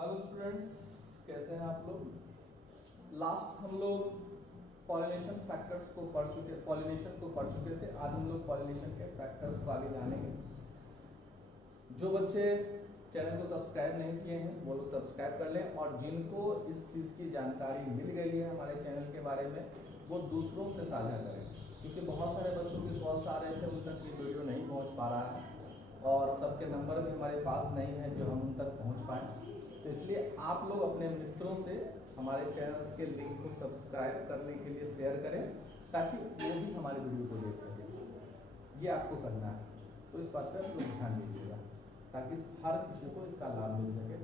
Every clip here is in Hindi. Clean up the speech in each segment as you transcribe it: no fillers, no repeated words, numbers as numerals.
हेलो स्टूडेंट्स, कैसे हैं आप लोग। लास्ट हम लोग पॉलिनेशन फैक्टर्स को पढ़ चुके थे। आज हम लोग पॉलिनेशन के फैक्टर्स को आगे जानेंगे। जो बच्चे चैनल को सब्सक्राइब नहीं किए हैं वो लोग सब्सक्राइब कर लें, और जिनको इस चीज़ की जानकारी मिल गई है हमारे चैनल के बारे में वो दूसरों से साझा करें, क्योंकि बहुत सारे बच्चों के कॉल्स आ रहे थे, उन तक ये वीडियो नहीं पहुंच पा रहा है और सबके नंबर भी हमारे पास नहीं है जो हम उन तक पहुंच पाएँ। तो इसलिए आप लोग अपने मित्रों से हमारे चैनल्स के लिंक को सब्सक्राइब करने के लिए शेयर करें, ताकि वो भी हमारे वीडियो को देख सकें। ये आपको करना है, तो इस बात पर आप लोग ध्यान दीजिएगा ताकि हर किसी को इसका लाभ मिल सके।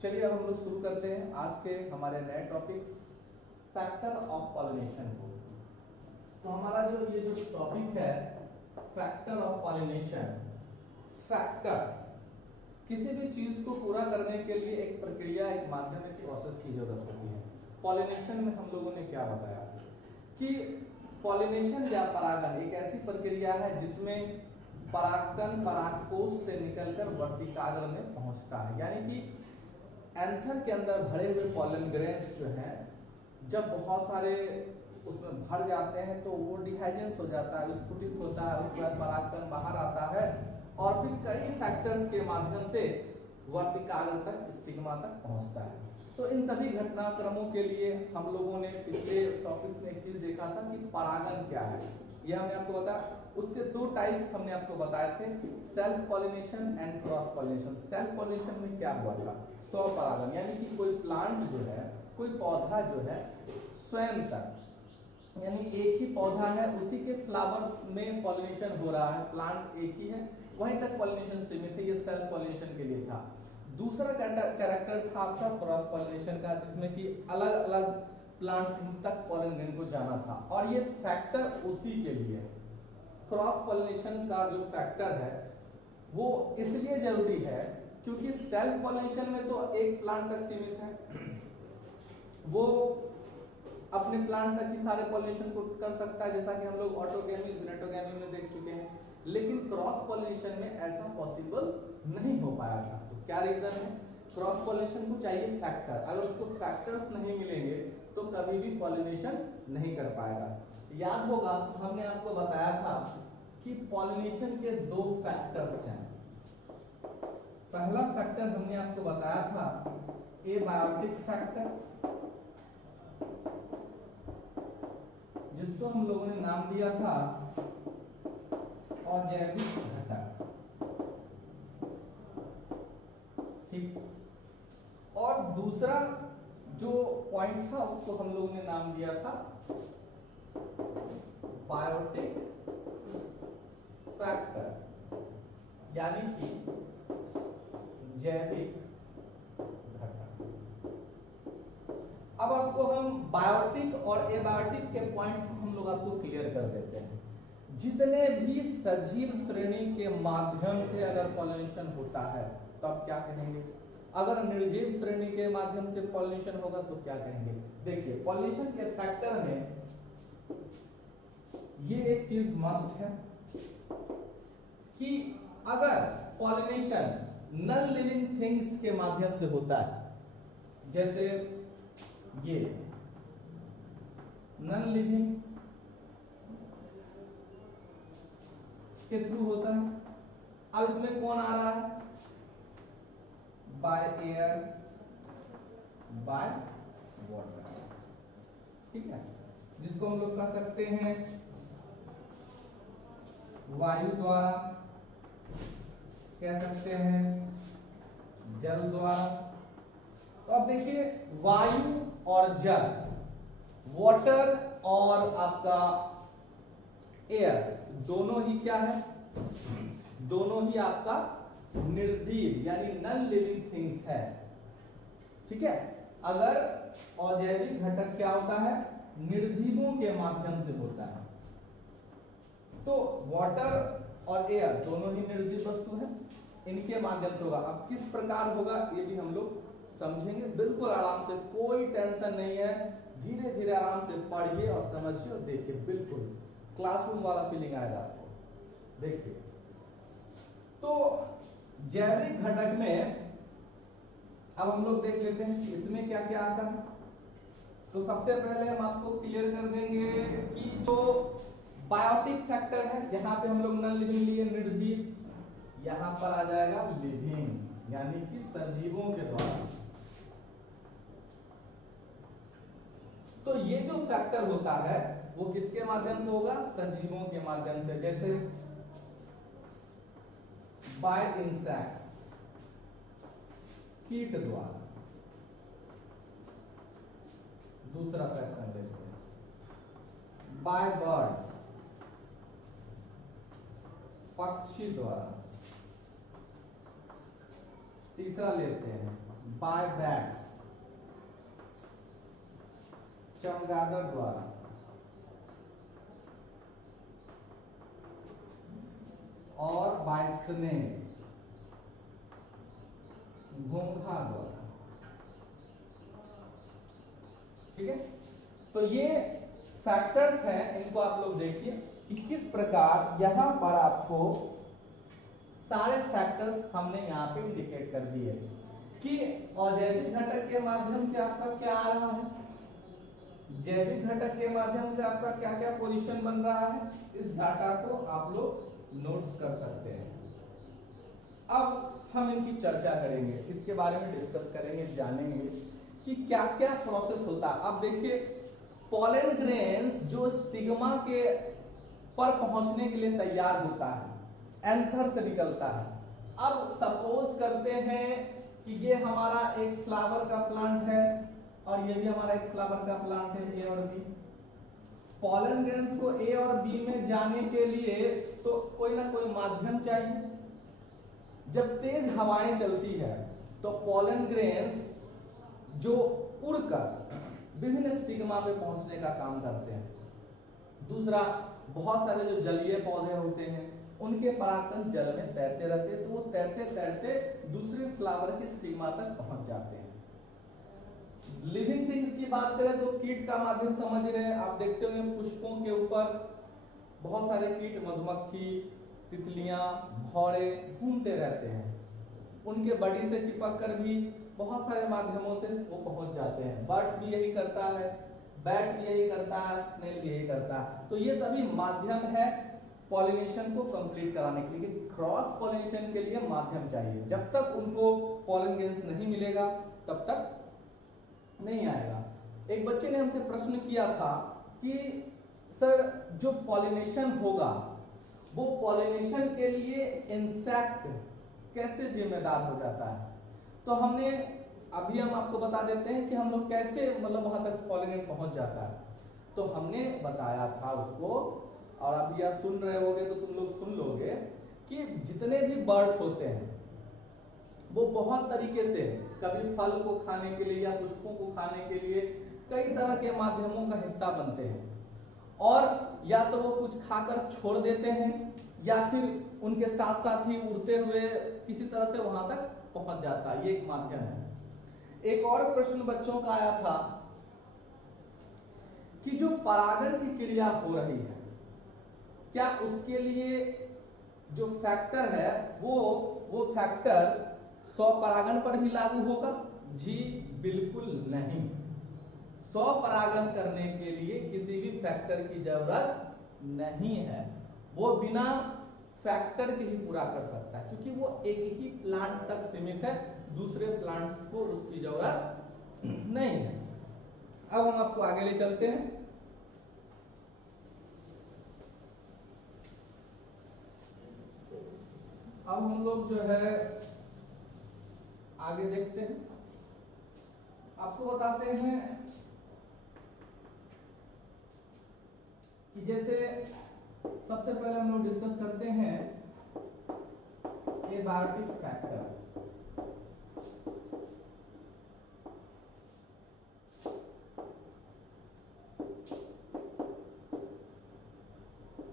चलिए अब हम लोग शुरू करते हैं आज के हमारे नए टॉपिक्स, फैक्टर ऑफ पॉलिनेशन को। तो हमारा ये जो टॉपिक है फैक्टर ऑफ पॉलिनेशन। फैक्टर किसी भी चीज को पूरा करने के लिए एक प्रक्रिया, एक माध्यम, एक प्रोसेस की जरूरत होती है। पॉलिनेशन में हम लोगों ने क्या बताया कि पॉलिनेशन या परागन एक ऐसी प्रक्रिया है जिसमें परागकण परागकोश से निकलकर वर्तिकाग्र में पहुंचता है। यानी कि एंथर के अंदर भरे हुए पॉलन ग्रेन्स जो हैं, जब बहुत सारे उसमें भर जाते हैं तो वो डिहाइजेंस हो जाता है, विस्फुटित होता है, उसके बाद परागकण बाहर आता है और फिर कई फैक्टर्स के माध्यम से वर्तिकाग्र तक, स्टिग्मा तक पहुंचता है। तो इन सभी घटनाक्रमों के लिए हम लोगों ने पिछले टॉपिक्स में एक चीज देखा था कि परागन क्या है, ये हमने आपको बताया। उसके दो टाइप्स हमने आपको बताए थे, self pollination and cross pollination. Self pollination में क्या हुआ था, स्वपरागन, यानी कि कोई प्लांट जो है, कोई पौधा जो है स्वयं तक, यानी एक ही पौधा है उसी के फ्लावर में पॉलिनेशन हो रहा है, प्लांट एक ही है वहीं तक पॉलिनेशन सीमित है, ये सेल्फ पॉलिनेशन के लिए था। दूसरा कैरेक्टर था आपका क्रॉस पॉलिनेशन का, जिसमें कि अलग अलग प्लांट्स तक पॉलिनेशन को जाना था, और ये फैक्टर उसी के लिए है। क्रॉस पॉलिनेशन का जो फैक्टर है वो इसलिए जरूरी है क्योंकि सेल्फ पॉलिनेशन में तो एक प्लांट तक सीमित है, वो अपने प्लांट तक ही सारे पॉलिनेशन को कर सकता है, जैसा कि हम लोग ऑटोगैमी, जिनेटोगैमी में देख चुके हैं। लेकिन क्रॉस पॉलिनेशन में ऐसा पॉसिबल नहीं हो पाया था। तो क्या रीजन है, क्रॉस पॉलिनेशन को चाहिए फैक्टर, अगर उसको फैक्टर्स नहीं मिलेंगे तो कभी भी पॉलिनेशन नहीं कर पाएगा। याद होगा हमने आपको बताया था कि पॉलिनेशन के दो फैक्टर्स हैं। पहला फैक्टर हमने आपको बताया था एबायोटिक फैक्टर, जिसको हम लोगों ने नाम दिया था अजैविक घटक, ठीक। और दूसरा जो पॉइंट था उसको हम लोगों ने नाम दिया था बायोटिक फैक्टर, यानी कि जैविक घटक। अब आपको हम बायोटिक और एबायोटिक के पॉइंट्स को हम लोग आपको क्लियर कर देते हैं। जितने भी सजीव श्रेणी के माध्यम से अगर पॉलिनेशन होता है तो आप क्या कहेंगे, अगर निर्जीव श्रेणी के माध्यम से पॉलिनेशन होगा तो क्या कहेंगे। देखिए पॉलिनेशन के फैक्टर में ये एक चीज मस्ट है कि अगर पॉलिनेशन नॉन लिविंग थिंग्स के माध्यम से होता है, जैसे ये नॉन लिविंग के थ्रू होता है, अब इसमें कौन आ रहा है, बाय एयर, बाय वाटर, ठीक है, जिसको हम लोग कह सकते हैं वायु द्वारा, कह सकते हैं जल द्वारा। तो अब देखिए वायु और जल, वाटर और आपका एयर, दोनों ही क्या है, दोनों ही आपका निर्जीव यानी नॉन लिविंग थिंग्स है, ठीक है। अगर अजैविक घटक क्या होता है, निर्जीवों के माध्यम से होता है, तो वाटर और एयर दोनों ही निर्जीव वस्तु है, इनके माध्यम से होगा। अब किस प्रकार होगा ये भी हम लोग समझेंगे, बिल्कुल आराम से, कोई टेंशन नहीं है, धीरे धीरे आराम से पढ़िए और समझिए और देखिए, बिल्कुल क्लासरूम वाला फीलिंग आएगा आपको। देखिए तो जैविक घटक में अब हम लोग देख लेते हैं कि इसमें क्या क्या आता है। तो सबसे पहले हम आपको क्लियर कर देंगे कि जो बायोटिक फैक्टर है, यहाँ पे हम लोग नॉन लिविंग लिए निर्जीव, यहाँ पर आ जाएगा लिविंग यानी कि सजीवों के द्वारा। तो ये जो फैक्टर होता है वो किसके माध्यम से होगा? सजीवों के माध्यम से। जैसे बाय इंसेक्ट्स, कीट द्वारा। दूसरा सेक्शन लेते हैं बाय बर्ड्स, पक्षी द्वारा। तीसरा लेते हैं बाय बैट्स, चमगादड़ द्वारा। और बाय स्नेक, घोंघा द्वारा। ठीक है, तो ये फैक्टर्स हैं, इनको आप लोग देखिए कि किस प्रकार यहां पर आपको सारे फैक्टर्स हमने यहाँ पे इंडिकेट कर दिए कि अजैविक घटक के माध्यम से आपका क्या आ रहा है, जैविक घटक के माध्यम से आपका क्या क्या पोजीशन बन रहा है। इस डाटा को आप लोग नोट्स कर सकते हैं। अब हम इनकी चर्चा करेंगे, इसके बारे में डिस्कस करेंगे, जानेंगे कि क्या क्या प्रोसेस होता है। अब देखिए पॉलन ग्रेन्स जो स्टिग्मा के पर पहुंचने के लिए तैयार होता है, एंथर से निकलता है। अब सपोज करते हैं कि ये हमारा एक फ्लावर का प्लांट है और ये भी हमारा एक फ्लावर का प्लांट है, ए और बी। पॉलन ग्रेन्स को ए और बी में जाने के लिए तो कोई ना कोई माध्यम चाहिए। जब तेज हवाएं चलती है तो पॉलन ग्रेन्स जो उड़कर विभिन्न स्टिग्मा पे पहुंचने का काम करते हैं। दूसरा, बहुत सारे जो जलीय पौधे होते हैं उनके परागकण जल में तैरते रहते हैं, तो वो तैरते तैरते दूसरे फ्लावर के स्टिग्मा तक पहुंच जाते हैं। लिविंग थिंग्स की बात करें तो कीट का माध्यम समझ रहे हैं आप, देखते हुए पुष्पों के ऊपर बहुत सारे कीट, मधुमक्खी, तितलियां, भौरे घूमते रहते हैं। उनके बॉडी से चिपक कर भी बहुत सारे माध्यमों से वो पहुंच जाते हैं। बर्ड्स भी यही करता है, बैट भी यही करता है, स्नेल भी यही करता है। तो ये सभी माध्यम है पॉलिनेशन को कंप्लीट कराने के लिए। क्रॉस पॉलिनेशन के लिए माध्यम चाहिए। जब तक उनको पॉलन ग्रेन्स नहीं मिलेगा तब तक नहीं आएगा। एक बच्चे ने हमसे प्रश्न किया था कि सर जो पॉलिनेशन होगा वो पॉलिनेशन के लिए इंसेक्ट कैसे जिम्मेदार हो जाता है। तो हमने अभी हम आपको बता देते हैं कि हम लोग कैसे मतलब वहां तक पॉलिनेट पहुंच जाता है। तो हमने बताया था उसको, और अभी आप सुन रहे होगे तो तुम लोग सुन लोगे कि जितने भी बर्ड्स होते हैं वो बहुत तरीके से कभी फल को खाने के लिए या पुष्पों को खाने के लिए कई तरह के माध्यमों का हिस्सा बनते हैं, और या तो वो कुछ खाकर छोड़ देते हैं या फिर उनके साथ साथ ही उड़ते हुए किसी तरह से वहां तक पहुंच जाता है। ये एक माध्यम है। एक और प्रश्न बच्चों का आया था कि जो परागण की क्रिया हो रही है क्या उसके लिए जो फैक्टर है वो फैक्टर स्वपरागण पर भी लागू होगा? जी बिल्कुल नहीं। स्वपरागण करने के लिए किसी भी फैक्टर की जरूरत नहीं है, वो बिना फैक्टर के ही पूरा कर सकता है, क्योंकि वो एक ही प्लांट तक सीमित है, दूसरे प्लांट्स को उसकी जरूरत नहीं है। अब हम आपको आगे ले चलते हैं। अब हम लोग जो है आगे देखते हैं, आपको बताते हैं कि जैसे सबसे पहले हम लोग डिस्कस करते हैं एबायोटिक फैक्टर।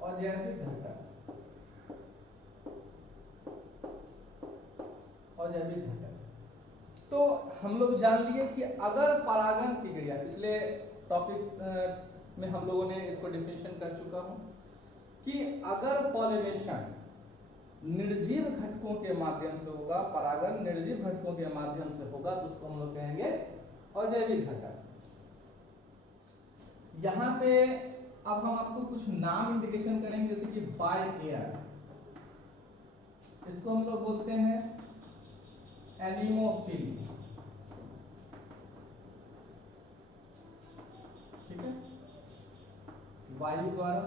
अजैविक घटक, अजैविक घटक। तो हम लोग जान लिए कि अगर परागण की क्रिया, पिछले टॉपिक में हम लोगों ने इसको डिफिनेशन कर चुका हूं कि अगर पॉलिनेशन निर्जीव घटकों के माध्यम से होगा, परागण निर्जीव घटकों के माध्यम से होगा तो उसको हम लोग कहेंगे अजैविक घटक। यहाँ पे अब हम आपको कुछ नाम इंडिकेशन करेंगे, जैसे कि बाय एयर, इसको हम लोग बोलते हैं एनिमोफिल, ठीक है, वायु द्वारा।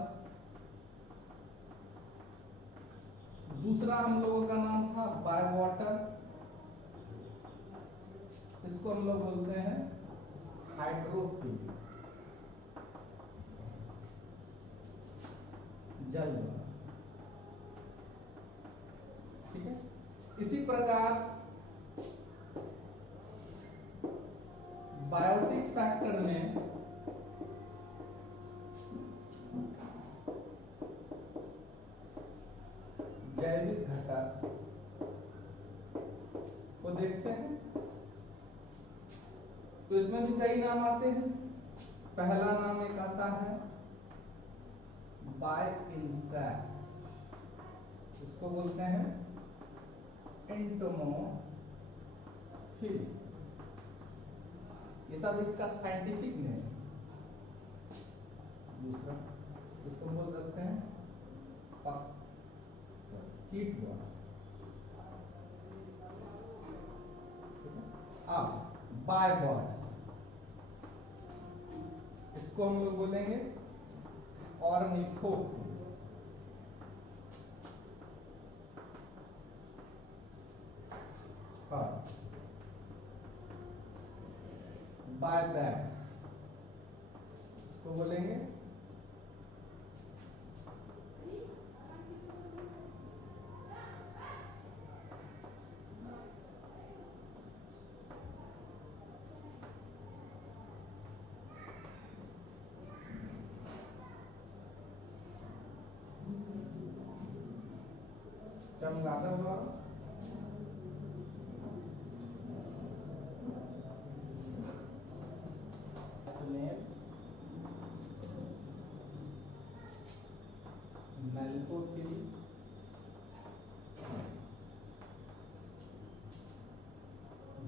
दूसरा हम लोगों का नाम था बाय वाटर, इसको हम लोग बोलते हैं हाइड्रोफिल, जल द्वारा, ठीक है। इसी प्रकार बायोटिक फैक्टर में जैविक घटक को देखते हैं तो इसमें भी कई नाम आते हैं। पहला नाम एक आता है बाय इंसेक्ट्स, इसको बोलते हैं एंटोमोफिल, ये सब इसका साइंटिफिक नेम। दूसरा इसको बोल सकते हैं कीट द्वारा। अब बाय बर्ड्स, इसको हम लोग बोलेंगे ऑर्निथोफिल, बाय बैट्स, इसको बोलेंगे चमगादड़ द्वारा। मेल्कोफिल,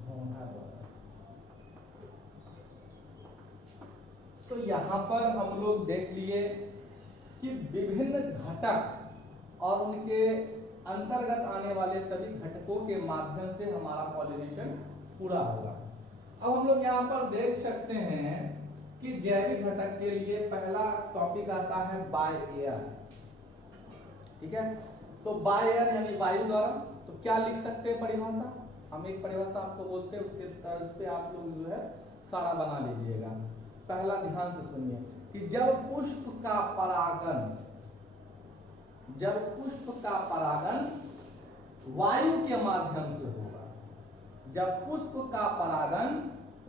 भौंगा द्वारा। तो यहाँ पर हम लोग देख लिए कि विभिन्न घटक और उनके अंतर्गत आने वाले सभी घटकों के माध्यम से हमारा पॉलिनेशन पूरा होगा। अब हम लोग यहाँ पर देख सकते हैं कि जैविक घटक के लिए पहला टॉपिक आता है बाय एयर, ठीक है। तो बाय एयर यानी वायु द्वारा। तो क्या लिख सकते हैं परिभाषा, हम एक परिभाषा आपको बोलते हैं, उसके तर्ज पे आप लोग जो है सारा बना लीजिएगा। पहला ध्यान से सुनिए कि जब पुष्प का परागन वायु के माध्यम से होगा, जब पुष्प का परागन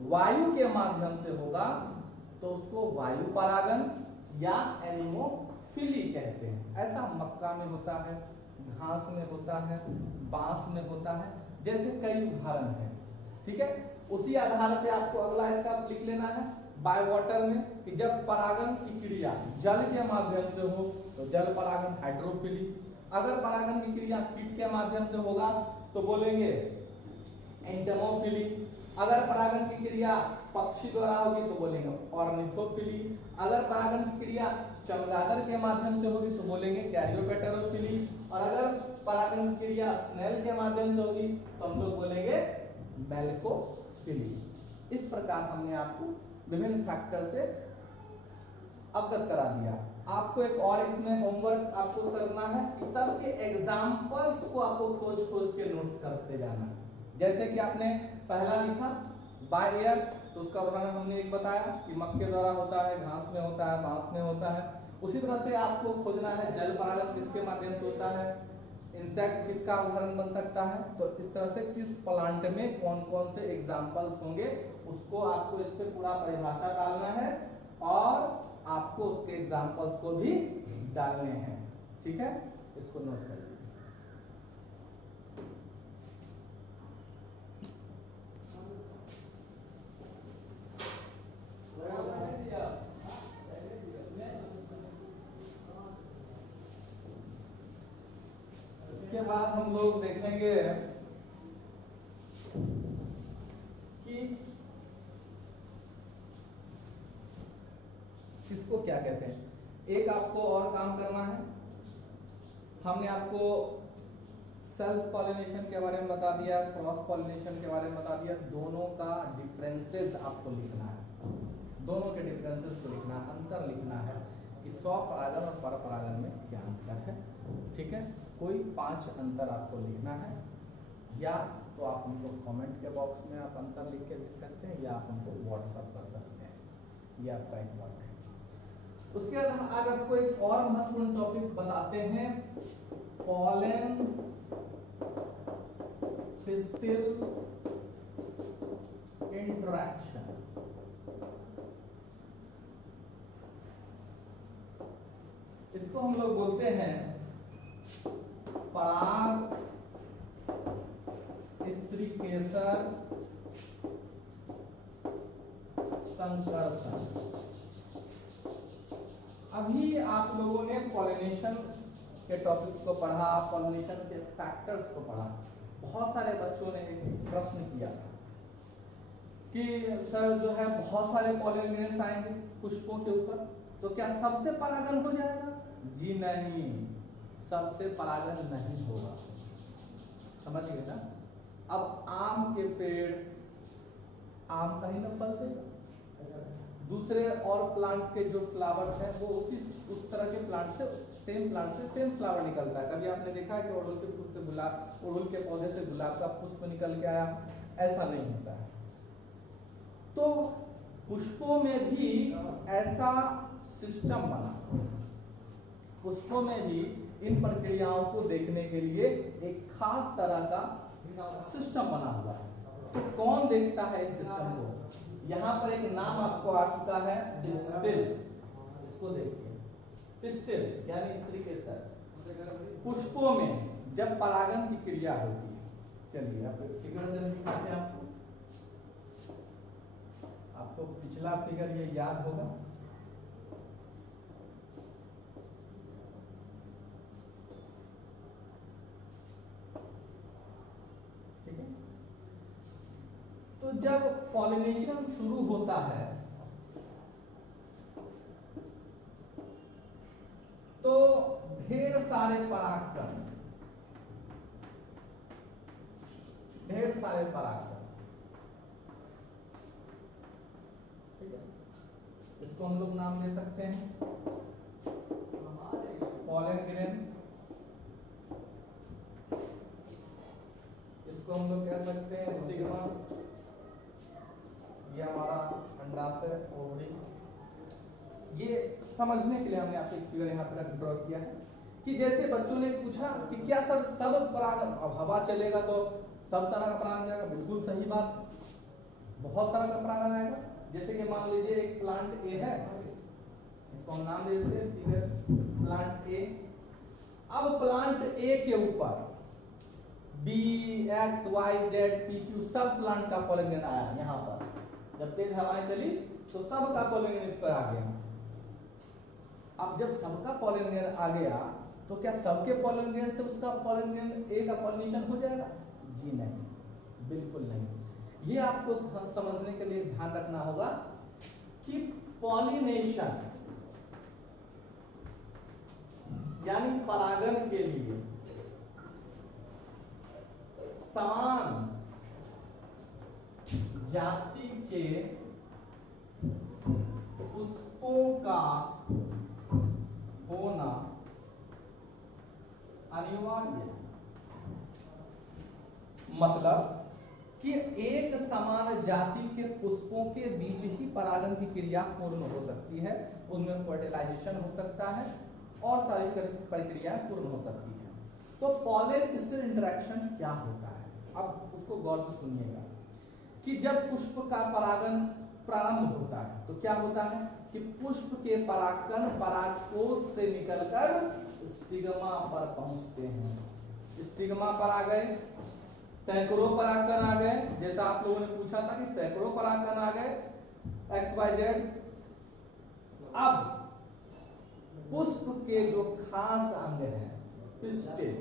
वायु के माध्यम से होगा तो उसको वायु परागन या एनिमोफिली कहते हैं। ऐसा मक्का में होता है, घास में होता है, बांस में होता है, जैसे कई उदाहरण है, ठीक है। उसी आधार पे आपको अगला इसका लिख लेना है बाय वाटर में कि जब परागन की क्रिया जल के माध्यम से हो तो जल परागन हाइड्रोफिली, अगर परागन की क्रिया कीट के माध्यम से होगा तो बोलेंगे एंटोमोफिली, अगर परागन की क्रिया पक्षी द्वारा होगी तो बोलेंगे ऑर्निथोफिली, अगर परागन की क्रिया चमगादड़ के माध्यम से होगी तो बोलेंगे कैरियोपेटेरोफिली, और अगर परागन की क्रिया स्नेल के माध्यम से होगी तो हम लोग बोलेंगे मेल्कोफिली। इस प्रकार हमने आपको विभिन्न फैक्टर से अवगत करा दिया। आपको एक और इसमें होमवर्क आपको करना है कि सबके एग्जांपल्स को आपको खोज खोज के नोट्स करते जाना है। जैसे कि आपने पहला लिखा बाय एयर, तो उसका उदाहरण हमने एक बताया कि मक्के द्वारा होता है, घास में होता है, बांस में होता है। उसी तरह से आपको खोजना है जल परागन किसके माध्यम से होता है, इंसेक्ट किसका उदाहरण बन सकता है। तो इस तरह से किस प्लांट में कौन कौन से एग्जाम्पल्स होंगे उसको आपको इस पे पूरा परिभाषा डालना है और आपको उसके एग्जाम्पल्स को भी डालने हैं, ठीक है। इसको नोट कर लीजिए। इसके उसके बाद हम लोग देखेंगे कि किसको क्या कहते हैं। एक आपको और काम करना है, हमने आपको सेल्फ पॉलिनेशन के बारे में बता दिया, क्रॉस पॉलिनेशन के बारे में बता दिया। दोनों का डिफरेंसेस आपको लिखना है, दोनों के डिफरेंसेस को लिखना है, अंतर लिखना है कि स्वपरागन और परपरागन में क्या अंतर है। ठीक है, कोई 5 अंतर आपको लिखना है, या तो आप हमको कमेंट के बॉक्स में आप अंतर लिख के दे सकते हैं, या आप हमको व्हाट्सअप कर सकते हैं। ये आपका एक वर्क है। उसके बाद हम आज आपको एक और महत्वपूर्ण टॉपिक बताते हैं, पॉलन फिस्टिल इंटरैक्शन। इसको हम लोग बोलते हैं पराग स्त्रीकेसर संकर्षण। अभी आप लोगों ने पॉलिनेशन के टॉपिक्स को पढ़ा, पॉलिनेशन के फैक्टर्स को पढ़ा। बहुत सारे बच्चों ने एक प्रश्न किया था कि सर जो है बहुत सारे पॉलिनेशंस आएंगे पुष्पों के ऊपर, तो क्या सबसे परागन हो जाएगा? जी नहीं, सबसे परागन नहीं होगा। समझ गए ना? अब आम के पेड़ आम का ही ना फल देगा, दूसरे और प्लांट के जो फ्लावर्स हैं वो उस तरह के प्लांट से सेम फ्लावर निकलता है। कभी आपने देखा है कि अड़हुल के फूल से गुलाब, अड़हुल के पौधे से गुलाब का पुष्प निकल के आया? ऐसा नहीं होता है। तो पुष्पों में भी ऐसा सिस्टम बना, पुष्पों में भी इन प्रक्रियाओं को देखने के लिए एक खास तरह का सिस्टम बना हुआ है। तो कौन देखता है इस सिस्टम को? यहाँ पर एक नाम आपको आ चुका है, पिस्टिल। इसको देखिए, पिस्टिल यानी स्त्रीकेसर। पुष्पों में जब परागन की क्रिया होती है, चलिए आप फिगर से दिखाते हैं आपको पिछला फिगर ये याद होगा। ठीक है, तो जब पॉलिनेशन शुरू होता है तो ढेर सारे परागकण, ठीक है, इसको हम लोग नाम दे सकते हैं पॉलन ग्रेन। इसको हम लोग कह सकते हैं स्टिग्मा। ये हमारा अंडाशय, ओवरी। ये समझने के लिए हमने आपको एक फिगर यहाँ पर ड्रॉ किया है कि जैसे बच्चों ने पूछा कि क्या सर सब परागन, अब हवा चलेगा तो सब तरह का परागन जाएगा? बिल्कुल सही बात, बहुत तरह का परागन आएगा। जैसे कि मान लीजिए एक प्लांट ए है, इसको हम नाम दे देते हैं प्लांट ए। अब प्लांट ए के ऊपर B, X, Y, Z, P, Q सब प्लांट का पॉलिनेशन आया। यहाँ पर जब तेज हवाएं चली तो सबका पॉलिनेशन इस पर आ गया। अब जब सबका पॉलिनेशन आ गया तो क्या सबके पॉलिनेशन से उसका पॉलिनेशन ए का पॉलिनेशन हो जाएगा? जी नहीं, बिल्कुल नहीं। ये आपको समझने के लिए ध्यान रखना होगा कि पॉलिनेशन यानी परागन के लिए समान जाति के पुष्पों का होना अनिवार्य है। मतलब कि एक समान जाति के पुष्पों के बीच ही परागन की क्रिया पूर्ण हो सकती है, उनमें फर्टिलाइजेशन हो सकता है और सारी प्रक्रियाएं पूर्ण हो सकती है। तो पॉलन फिस्टिल इंटरेक्शन क्या होता है, अब उसको गौर से सुनिएगा कि जब पुष्प का परागन प्रारंभ होता है तो क्या होता है कि पुष्प के परागकण परागकोश से निकलकर स्टिग्मा पर पहुंचते हैं। स्टिग्मा पर आ गए, सैकड़ों परागकण आ गए, जैसा आप लोगों ने पूछा था कि सैकड़ों परागकण आ गए एक्स वाई जेड। अब पुष्प के जो खास अंग हैं पिस्टिल,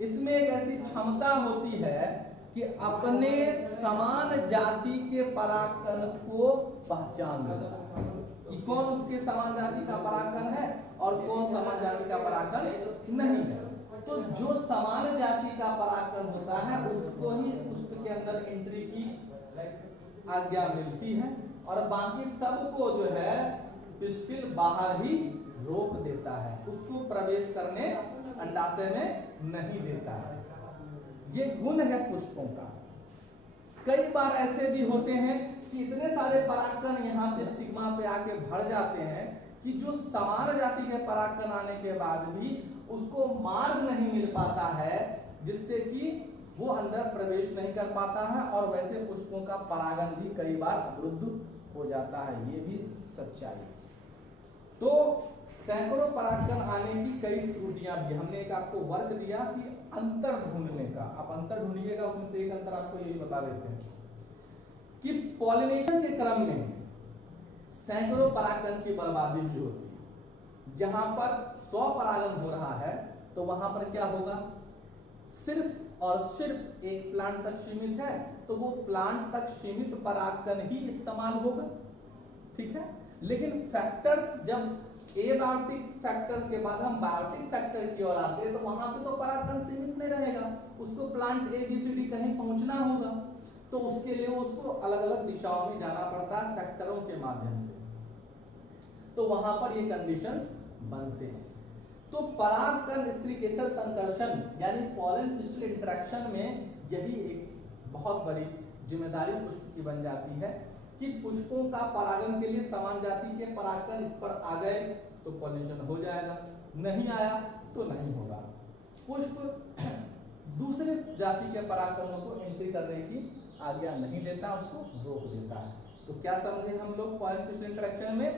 इसमें एक ऐसी क्षमता होती है कि अपने समान जाति के परागकण को पहचान लेता है कि कौन उसके समान जाति का परागकण है और कौन समान जाति का परागकण नहीं है। तो जो समान जाति का परागकण होता है उसको ही पुष्प के अंदर एंट्री की आज्ञा मिलती है और बाकी सबको जो है पिस्टिल बाहर ही रोक देता है, उसको प्रवेश करने अंडाशय में नहीं देता है। ये गुण है पुष्पों का। कई बार ऐसे भी होते हैं कि इतने सारे परागकण यहाँ पे स्टिग्मा पे आके भर जाते हैं कि जो समान जाति के परागकण आने के बाद भी उसको मार्ग नहीं मिल पाता है, जिससे कि वो अंदर प्रवेश नहीं कर पाता है और वैसे पुष्पों का परागण भी कई बार अवरुद्ध हो जाता है। ये भी सच्चाई। तो सैकड़ों परागकण आने की कई त्रुटियां भी। हमने एक आपको वर्क दिया कि अंतर ढूंढने का, आप अंतर ढूंढिएगा, उसमें से एक अंतर आपको यही बता देते हैं कि पॉलिनेशन के क्रम में सैकड़ों परागकण की बर्बादी भी होती है। जहां पर 100 परागण हो रहा है तो वहां पर क्या होगा, सिर्फ और सिर्फ एक प्लांट तक सीमित है तो वो प्लांट तक सीमित परागकण ही इस्तेमाल होगा, ठीक है। लेकिन फैक्टर्स, जब एबायोटिक फैक्टर के बाद हम बायोटिक फैक्टर की ओर आते हैं तो वहां पे तो परागकण सीमित नहीं रहेगा, उसको प्लांट ABCD कहीं पहुंचना होगा, तो उसके लिए उसको अलग अलग दिशाओं में जाना पड़ता है फैक्टरों के माध्यम से। तो वहां पर ये कंडीशंस बनते हैं। तो परागकण स्त्री केसर संकर्षण यानी पॉलन पिस्टिल इंटरेक्शन में यही एक बहुत बड़ी जिम्मेदारी पुष्प की बन जाती है कि पुष्पों का परागण के लिए समान जाति के परागकण इस पर आ गए तो पॉलिनेशन हो जाएगा, नहीं आया तो नहीं होगा। पुष्प दूसरे जाति के परागकणों को एंट्री करने की आज्ञा नहीं देता, उसको रोक देता है। तो क्या समझे हम लोग पॉलन पिस्टिल इंटरेक्शन में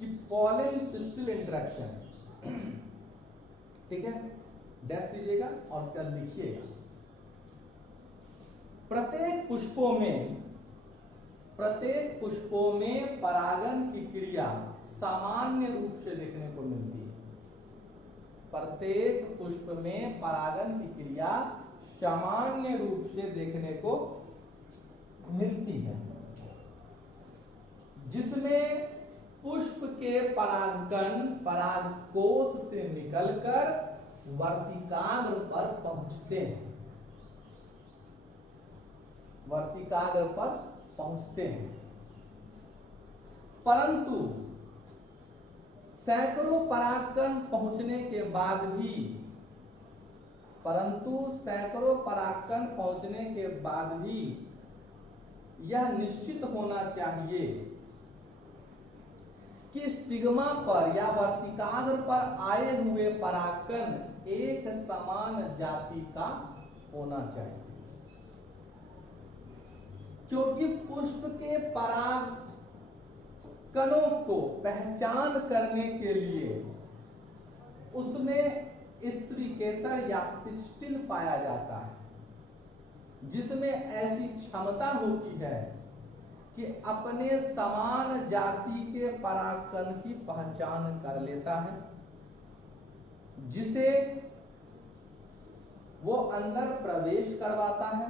कि पॉलन पिस्टिल इंटरेक्शन, ठीक है, डैश दीजिएगा और उसका लिखिएगा। प्रत्येक पुष्पों में परागण की क्रिया सामान्य रूप से देखने को मिलती है। प्रत्येक पुष्प में परागण की क्रिया सामान्य रूप से देखने को मिलती है, जिसमें पुष्प के परागकण परागकोश से निकलकर वर्तिकाग्र पर पहुंचते हैं, वर्तिकाग्र पर पहुंचते हैं। परंतु सैकड़ों परागकण पहुंचने के बाद भी यह निश्चित होना चाहिए कि स्टिग्मा पर या वर्तिकाग्र पर आए हुए परागकण एक समान जाति का होना चाहिए, क्योंकि पुष्प के परागकणों को पहचान करने के लिए उसमें स्त्री केसर या पिस्टिल पाया जाता है, जिसमें ऐसी क्षमता होती है कि अपने समान जाति के परागकण की पहचान कर लेता है, जिसे वो अंदर प्रवेश करवाता है,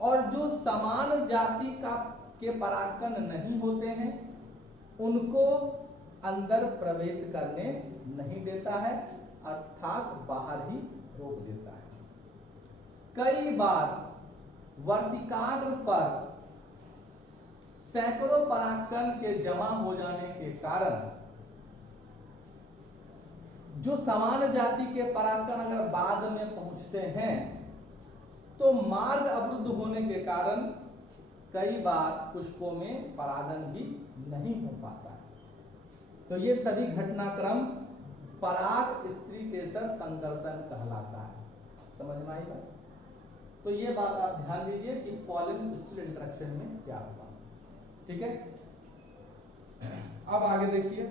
और जो समान जाति के परागकण नहीं होते हैं उनको अंदर प्रवेश करने नहीं देता है, अर्थात बाहर ही रोक देता है। कई बार वर्तिकाग्र पर सैकड़ों परागकण के जमा हो जाने के कारण जो समान जाति के परागकण अगर बाद में पहुंचते हैं तो मार्ग अवरुद्ध होने के कारण कई बार पुष्पों में परागण भी नहीं हो पाता है। तो ये सभी घटनाक्रम पराग स्त्री केसर संकर्षण कहलाता है। समझ में आई बात? तो ये बात आप ध्यान दीजिए कि पॉलन पिस्टिल इंटरेक्शन में क्या होगा, ठीक है। अब आगे देखिए,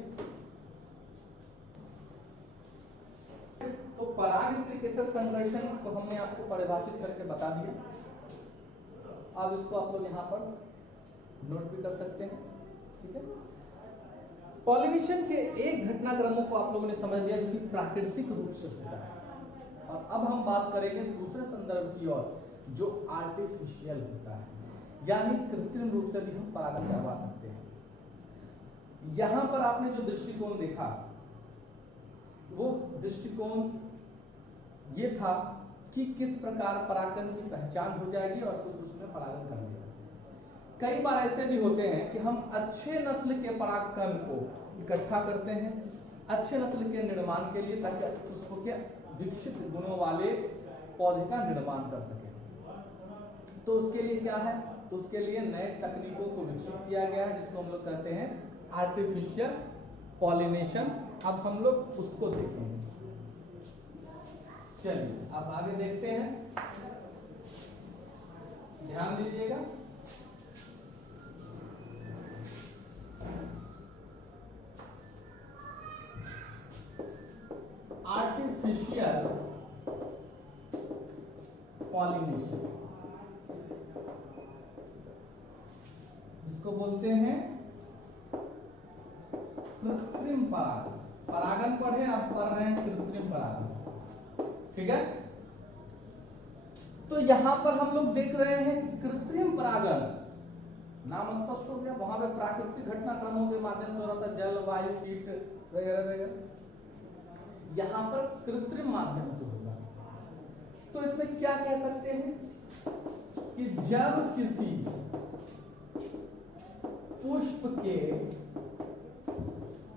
तो पराग स्त्री केसर संकर्षण को हमने आपको परिभाषित करके बता दिया। अब इसको आप लोग यहाँ पर नोट भी कर सकते हैं, ठीक है। पॉलिनेशन के एक घटनाक्रमों को आप लोगों ने समझ लिया जो कि प्राकृतिक रूप से होता है। और अब हम बात करेंगे दूसरे संदर्भ की ओर, जो आर्टिफिशियल होता है, यानी कृत्रिम रूप से भी हम परागण करवा सकते हैं। यहां पर आपने जो दृष्टिकोण देखा, वो दृष्टिकोण ये था कि किस प्रकार परागण की पहचान हो जाएगी और कुछ उसमें परागण कर लिया। कई बार ऐसे भी होते हैं कि हम अच्छे नस्ल के परागकण को इकट्ठा करते हैं अच्छे नस्ल के निर्माण के लिए, ताकि पुष्प के विकसित गुणों वाले पौधे का निर्माण कर सके। तो उसके लिए क्या है, तो उसके लिए नए तकनीकों को विकसित किया गया है, जिसको हम लोग कहते हैं आर्टिफिशियल पॉलिनेशन। अब हम लोग उसको देखेंगे। चलिए अब आगे देखते हैं, ध्यान दीजिएगा। आर्टिफिशियल पॉलिनेशन इसको बोलते हैं कृत्रिम परागण। परागण पढ़े, आप कर रहे हैं कृत्रिम परागण, ठीक है। तो यहां पर हम लोग देख रहे हैं कि कृत्रिम परागण, नाम स्पष्ट हो गया, वहां पे प्राकृतिक घटनाक्रमों के माध्यम से हो रहा था, जल, वायु, कीट वगैरह वगैरह। यहां पर कृत्रिम माध्यम से होगा। तो इसमें क्या कह सकते हैं कि जब किसी पुष्प के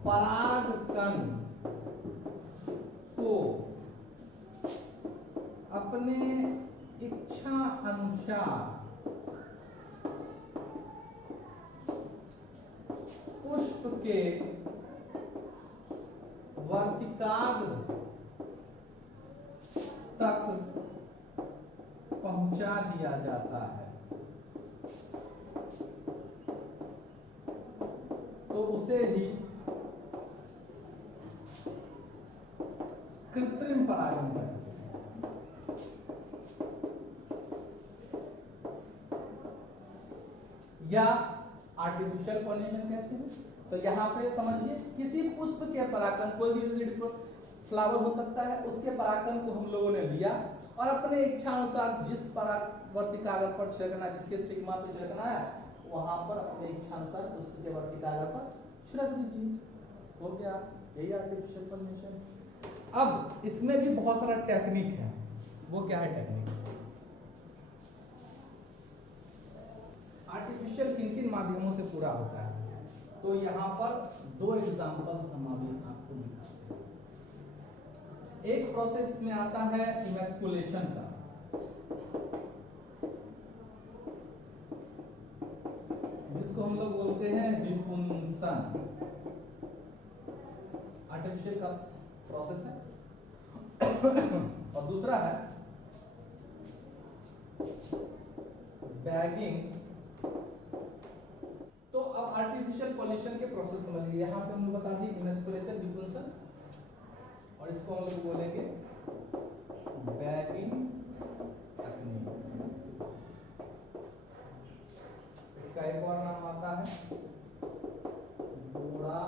परागकण को अपने इच्छा अनुसार पुष्प के वर्तिकाग्र तक पहुंचा दिया जाता है, तो उसे ही कृत्रिम परागण कहते हैं। या आर्टिफिशियल पॉलिनेशन कहते हैं। तो यहाँ पे समझिए, किसी पुष्प के परागकण, कोई भी फ्लावर हो सकता है, उसके परागकण को हम लोगों ने लिया और अपने इच्छा अनुसार जिस वर्तिकाग्र पर छिड़कना, जिसके स्टिग्मा पे छिड़कना है, वहां पर अपने इच्छा अनुसार पुष्प के वर्तिकाग्र पर छिड़क दीजिए, हो गया। यही आर्टिफिशियल पॉलिनेशन। अब इसमें भी बहुत सारा टेक्निक है। वो क्या है टेक्निक? आर्टिफिशियल किन किन माध्यमों से पूरा होता है? तो यहाँ पर दो एग्जांपल्स हम अभी आपको दिखाते हैं। एक प्रोसेस में आता है इमेस्कुलेशन का, जिसको हम लोग बोलते हैं विपुंसन। आर्टिफिशियल का प्रोसेस है। और दूसरा है बैगिंग। तो अब आर्टिफिशियल पॉलिनेशन के प्रोसेस समझिए। यहाँ पे हम लोग बता दिए इमेस्कुलेशन, विपुंसन, और इसको हम लोग बोलेंगे बैगिंग टेक्निक। इसका एक और नाम आता है बोरा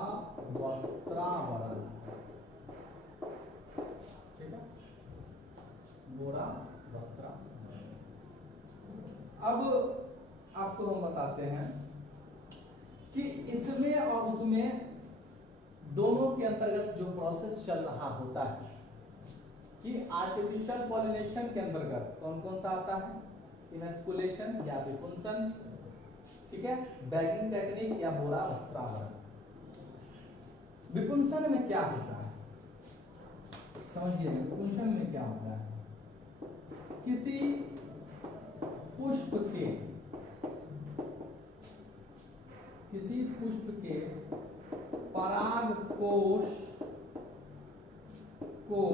वस्त्रावरण, ठीक है, बोरा वस्त्रावरण। अब आपको हम बताते हैं कि इसमें और उसमें दोनों के अंतर्गत जो प्रोसेस चल रहा होता है, कि आर्टिफिशियल पॉलिनेशन के अंतर्गत कौन कौन सा आता है? इमेस्कुलेशन या विपुंसन, ठीक है, बैगिंग टेक्निक या बोरा वस्त्रावरण। विपुंसन में क्या होता है समझिए। विपुंसन में क्या होता है? किसी पुष्प के पराग कोश को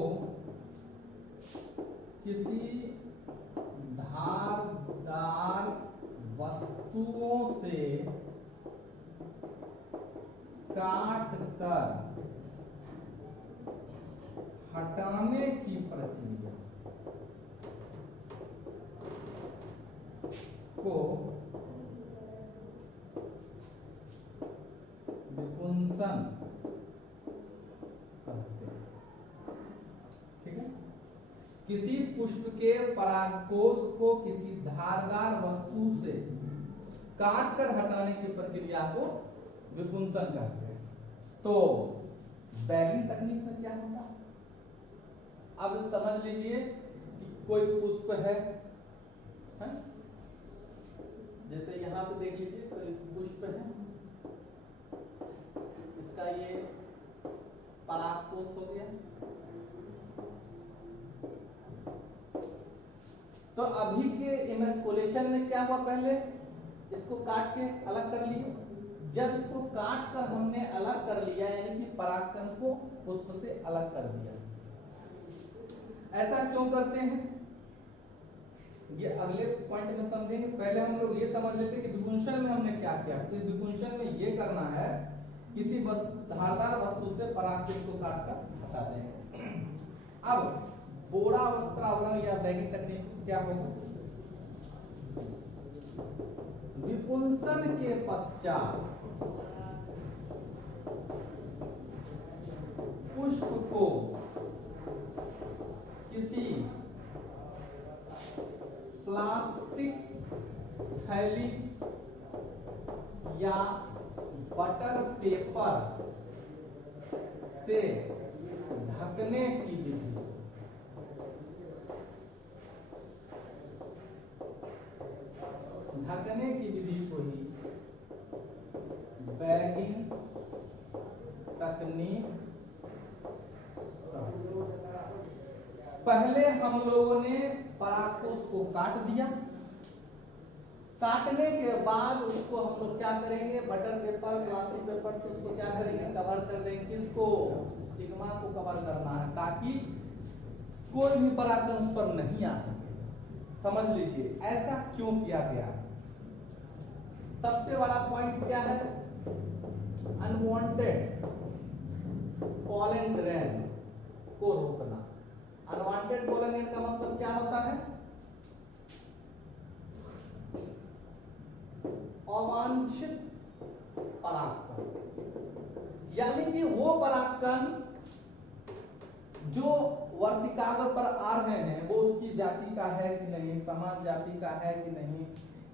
किसी धारदार वस्तुओं से काट कर हटाने की प्रक्रिया को विपुंसन कहते हैं, ठीक है। किसी पुष्प के परागकोश को किसी धारदार वस्तु से काट कर हटाने की प्रक्रिया को विपुंसन कहते हैं। तो बैगिंग तकनीक में क्या होता है, अब समझ लीजिए कि कोई पुष्प है? जैसे यहाँ पे देख लीजिए कोई पुष्प है, इसका ये परागकोश हो गया। तो अभी के इमेस्कुलेशन में क्या हुआ, पहले इसको काट के अलग कर लिए। जब इसको काट कर हमने अलग कर लिया, यानी कि परागकण को पुष्प से अलग कर दिया। ऐसा क्यों करते हैं, ये अगले पॉइंट में समझेंगे। पहले हम लोग ये समझ लेते हैं कि विपुंसन में हमने क्या किया। तो विपुंसन में ये करना है, किसी धारदार वस्तु से परागकण को काट कर हटा देंगे। अब बोरा वस्त्रावरण या बैगिंग तकनीक क्या होगा, विपुंसन के पश्चात पुष्प को किसी प्लास्टिक थैली या बटर पेपर से ढकने की विधि, ढकने की विधि को ही बैगिंग तकनीक। पहले हम लोगों ने परागकोश को काट दिया, काटने के बाद उसको हम लोग क्या करेंगे, बटर पेपर प्लास्टिक पेपर से उसको क्या करेंगे, कवर कर देंगे। किसको, स्टिग्मा को कवर करना है, ताकि कोई भी परागकण उस पर नहीं आ सके। समझ लीजिए ऐसा क्यों किया गया। सबसे बड़ा पॉइंट क्या है, अनवांटेड पॉलन ग्रेन को रोकना। अनवांटेड पॉलन ग्रेन का मतलब क्या होता है, अवांछित परागकण, यानी कि वो परागकण जो वर्तिकाग्र पर आ रहे हैं वो उसकी जाति का है कि नहीं, समान जाति का है कि नहीं,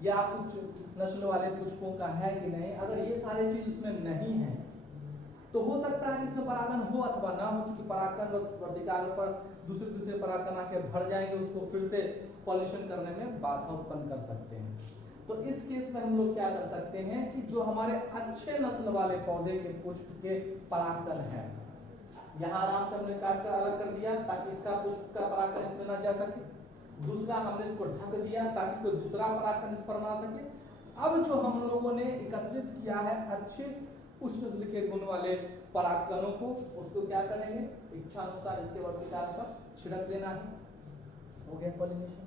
या कुछ नस्ल वाले पुष्पों का है कि नहीं। अगर ये सारे चीज इसमें नहीं है तो हो सकता है इसमें परागन हो अथवा ना हो, क्योंकि परागकण वर्तिकाग्र पर दूसरे परागकण आके भर जाएंगे, उसको फिर से पॉलिनेशन करने में बाधा उत्पन्न कर सकते हैं। तो इस केस में हम लोग क्या कर सकते हैं कि जो हमारे अच्छे नस्ल वाले पौधे के पुष्प के परागकण है, यहाँ आराम से हमने काट कर अलग कर दिया ताकि इसका पुष्प का परागकण इसमें ना जा सके। दूसरा हमने इसको ढक दिया ताकि कोई दूसरा परागकण इस पर ना आ सके। अब जो हम लोगों ने एकत्रित किया है अच्छे उच्च नस्ल के गुण वाले परागकणों को, उसको क्या करेंगे, इच्छा अनुसार इसके वर्तिकाग्र पर छिड़क देना है, हो गया पॉलिनेशन।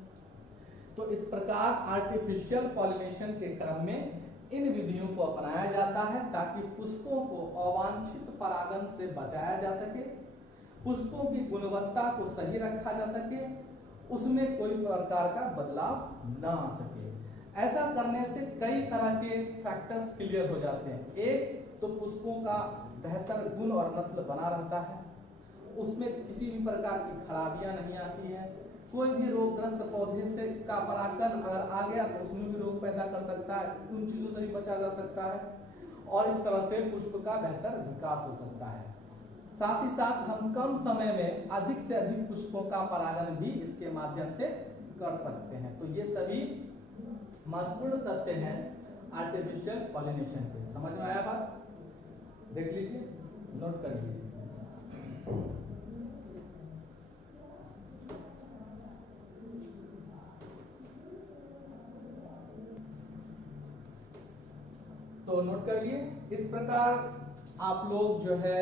तो इस प्रकार आर्टिफिशियल पॉलिनेशन के क्रम में इन विधियों को अपनाया जाता है ताकि पुष्पों को अवांछित परागन से बचाया जा सके, पुष्पों की गुणवत्ता को सही रखा जा सके, उसमें कोई प्रकार का बदलाव ना आ सके। ऐसा करने से कई तरह के फैक्टर्स क्लियर हो जाते हैं। एक तो पुष्पों का बेहतर गुण और नस्ल बना रहता है, उसमें किसी भी प्रकार की खराबियां नहीं आती है। कोई भी रोगग्रस्त पौधे से का परागकण अगर आ गया तो उसमें भी रोग पैदा कर सकता है, उन चीजों से भी बचा जा सकता है, और इस तरह से पुष्प का बेहतर विकास हो सकता है। साथ ही साथ हम कम समय में अधिक से अधिक पुष्पों का परागण भी इसके माध्यम से कर सकते हैं। तो ये सभी महत्वपूर्ण तथ्य हैं आर्टिफिशियल पॉलिनेशन के। समझ में आया बात? देख लीजिए, नोट कर लीजिए। तो नोट कर लिए। इस प्रकार आप लोग जो है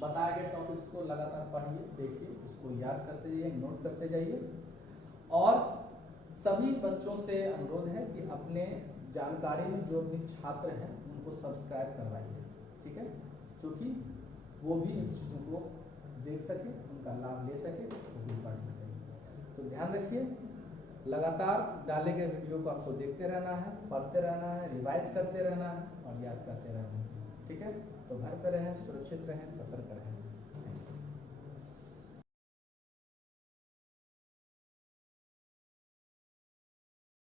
बताए गए टॉपिक्स को लगातार पढ़िए, देखिए, उसको याद करते जाइए, नोट करते जाइए, और सभी बच्चों से अनुरोध है कि अपने जानकारी में जो भी छात्र हैं उनको सब्सक्राइब करवाइए, ठीक है, क्योंकि वो भी इस चीज़ों को देख सके, उनका लाभ ले सके, वो भी पढ़ सके। तो ध्यान रखिए, लगातार डाले गए वीडियो को आपको देखते रहना है, पढ़ते रहना है, रिवाइज करते रहना है और याद करते रहना है, ठीक है। तो घर पे रहें, सुरक्षित रहें, सतर्क रहें।